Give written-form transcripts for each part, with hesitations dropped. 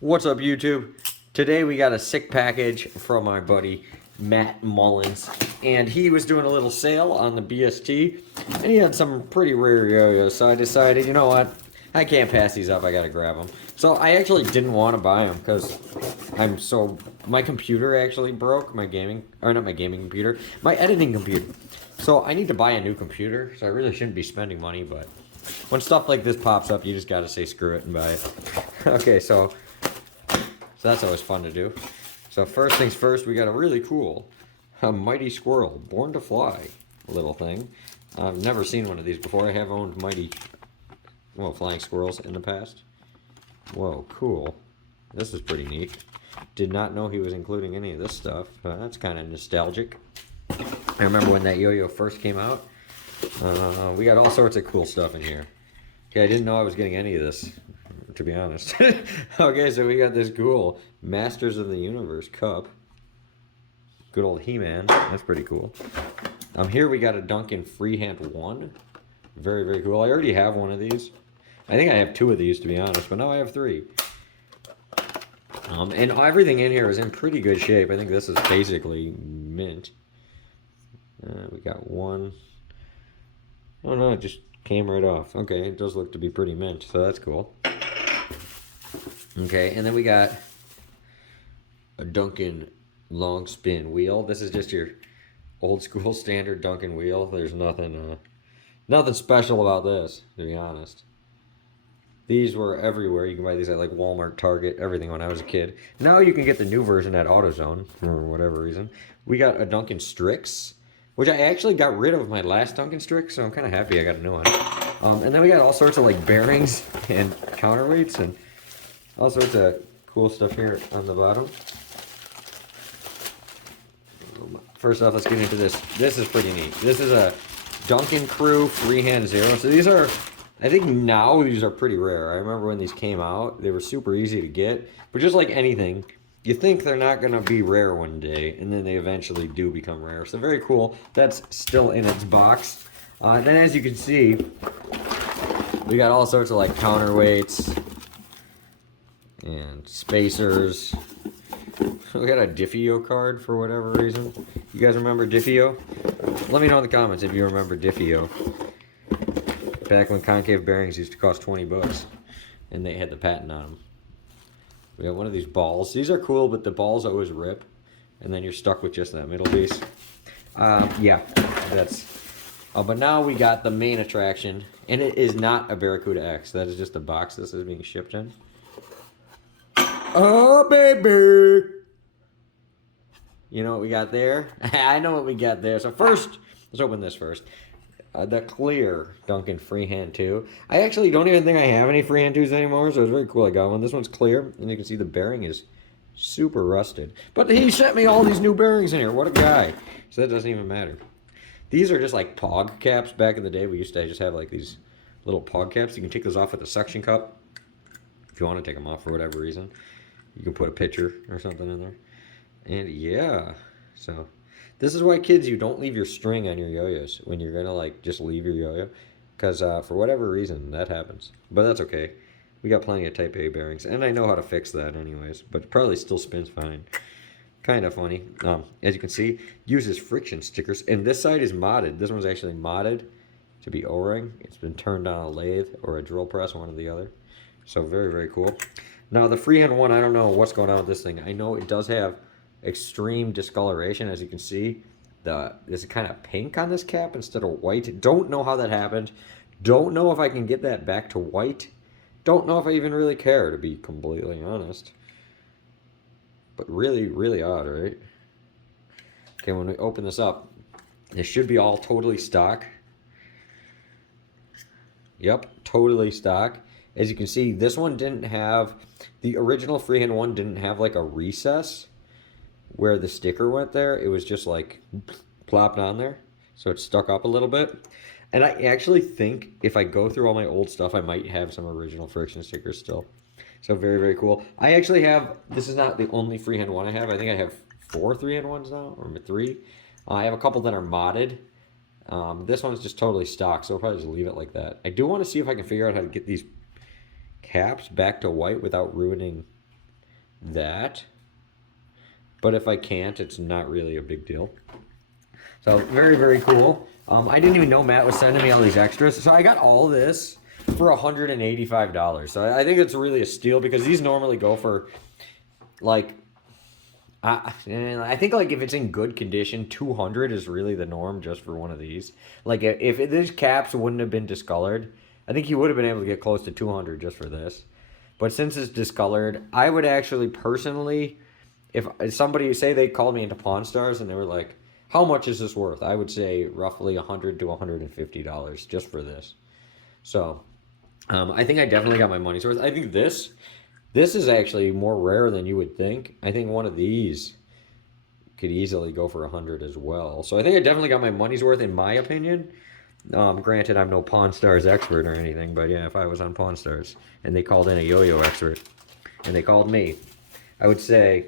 What's up, YouTube? Today we got a sick package from my buddy Matt Mullins, and he was doing a little sale on the BST, and he had some pretty rare yo-yos, so I decided, you know what, I can't pass these up, I gotta grab them. So I actually didn't want to buy them, because my computer actually broke, my editing computer. So I need to buy a new computer, so I really shouldn't be spending money, but when stuff like this pops up, you just gotta say screw it and buy it. Okay, so that's always fun to do. So first things first, we got a really cool Mighty Squirrel, Born to Fly little thing. I've never seen one of these before. I have owned flying squirrels in the past. Whoa, cool. This is pretty neat. Did not know he was including any of this stuff. That's kind of nostalgic. I remember when that yo-yo first came out. We got all sorts of cool stuff in here. Okay, I didn't know I was getting any of this, to be honest. Okay, so we got this cool Masters of the Universe cup. Good old He-Man. That's pretty cool. Here we got a Duncan Freehand 1. Very, very cool. I already have one of these. I think I have 2 of these, to be honest, but now I have 3. And everything in here is in pretty good shape. I think this is basically mint. We got one. Oh no, it just came right off. Okay, it does look to be pretty mint, so that's cool. Okay, and then we got a Duncan long spin wheel. This is just your old school standard Duncan wheel. There's nothing special about this, to be honest. These were everywhere. You can buy these at like Walmart, Target, everything when I was a kid. Now you can get the new version at AutoZone for whatever reason. We got a Duncan Strix, which I actually got rid of my last Duncan Strix, so I'm kind of happy I got a new one. And then we got all sorts of like bearings and counterweights and all sorts of cool stuff here on the bottom. First off, let's get into this. This is pretty neat. This is a Duncan Crew Freehand Zero. So these are, I think now these are pretty rare. I remember when these came out, they were super easy to get. But just like anything, you think they're not going to be rare one day, and then they eventually do become rare. So very cool. That's still in its box. Then as you can see, we got all sorts of like counterweights and spacers. We got a Diffio card for whatever reason. You guys remember Diffio? Let me know in the comments if you remember Diffio. Back when concave bearings used to cost 20 bucks and they had the patent on them. We got one of these balls. These are cool, but the balls always rip and then you're stuck with just that middle piece. Yeah, that's... but now we got the main attraction, and it is not a Barracuda X. That is just the box this is being shipped in. Oh, baby! You know what we got there? I know what we got there. So first, let's open this first. The clear Duncan Freehand 2. I actually don't even think I have any Freehand 2s anymore, so it's very cool I got one. This one's clear, and you can see the bearing is super rusted. But he sent me all these new bearings in here. What a guy. So that doesn't even matter. These are just like POG caps. Back in the day, we used to just have like these little POG caps. You can take those off with a suction cup if you want to take them off for whatever reason. You can put a picture or something in there. And yeah, so this is why, kids, you don't leave your string on your yo-yos when you're gonna like just leave your yo-yo, because for whatever reason that happens. But that's okay. We got plenty of Type A bearings, and I know how to fix that anyways. But it probably still spins fine. Kind of funny. As you can see, uses friction stickers, and this side is modded. This one's actually modded to be O-ring. It's been turned on a lathe or a drill press, one or the other. So very, very cool. Now the freehand one, I don't know what's going on with this thing. I know it does have extreme discoloration, as you can see. There's kind of pink on this cap instead of white. Don't know how that happened. Don't know if I can get that back to white. Don't know if I even really care, to be completely honest. But really, really odd, right? Okay, when we open this up, this should be all totally stock. Yep, totally stock. As you can see, this one didn't have, the original freehand one didn't have like a recess where the sticker went there. It was just like plopped on there. So it stuck up a little bit. And I actually think if I go through all my old stuff, I might have some original friction stickers still. So very, very cool. I actually have, this is not the only freehand one I have. I think I have 4 freehand ones now, or 3. I have a couple that are modded. This one's just totally stock, so I'll probably just leave it like that. I do want to see if I can figure out how to get these caps back to white without ruining that. But if I can't, it's not really a big deal. So very, very cool. I didn't even know Matt was sending me all these extras. So I got all this for $185. So I think it's really a steal because these normally go for like, I think like if it's in good condition, 200 is really the norm just for one of these. Like if these caps wouldn't have been discolored, I think he would have been able to get close to 200 just for this. But since it's discolored, I would actually personally, if somebody say they called me into Pawn Stars and they were like, how much is this worth? I would say roughly $100 to $150 just for this. So I think I definitely got my money's worth. I think this is actually more rare than you would think. I think one of these could easily go for 100 as well. So I think I definitely got my money's worth in my opinion. Granted, I'm no Pawn Stars expert or anything, but yeah, if I was on Pawn Stars and they called in a yo-yo expert and they called me, I would say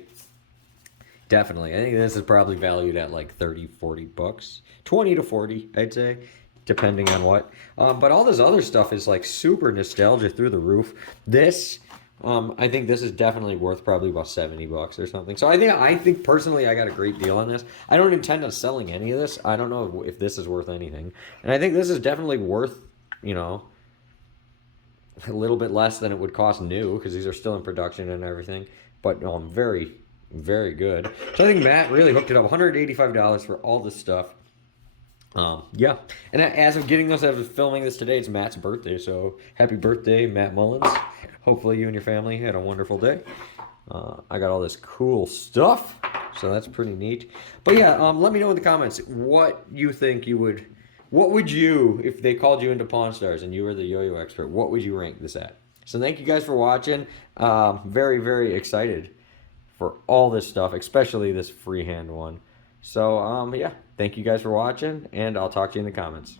definitely. I think this is probably valued at like 30, 40 bucks. 20 to 40, I'd say, depending on what. But all this other stuff is like super nostalgia through the roof. This, I think this is definitely worth probably about 70 bucks or something. So I think personally I got a great deal on this. I don't intend on selling any of this. I don't know if this is worth anything. And I think this is definitely worth, you know, a little bit less than it would cost new because these are still in production and everything. But very, very good. So I think Matt really hooked it up. $185 for all this stuff. Yeah. And as of getting this, as of filming this today, it's Matt's birthday. So happy birthday, Matt Mullins. Hopefully you and your family had a wonderful day. I got all this cool stuff. So that's pretty neat. But yeah, let me know in the comments what you think you would... What would you, if they called you into Pawn Stars and you were the yo-yo expert, what would you rank this at? So thank you guys for watching. Very, very excited for all this stuff, especially this freehand one. So, yeah, thank you guys for watching, and I'll talk to you in the comments.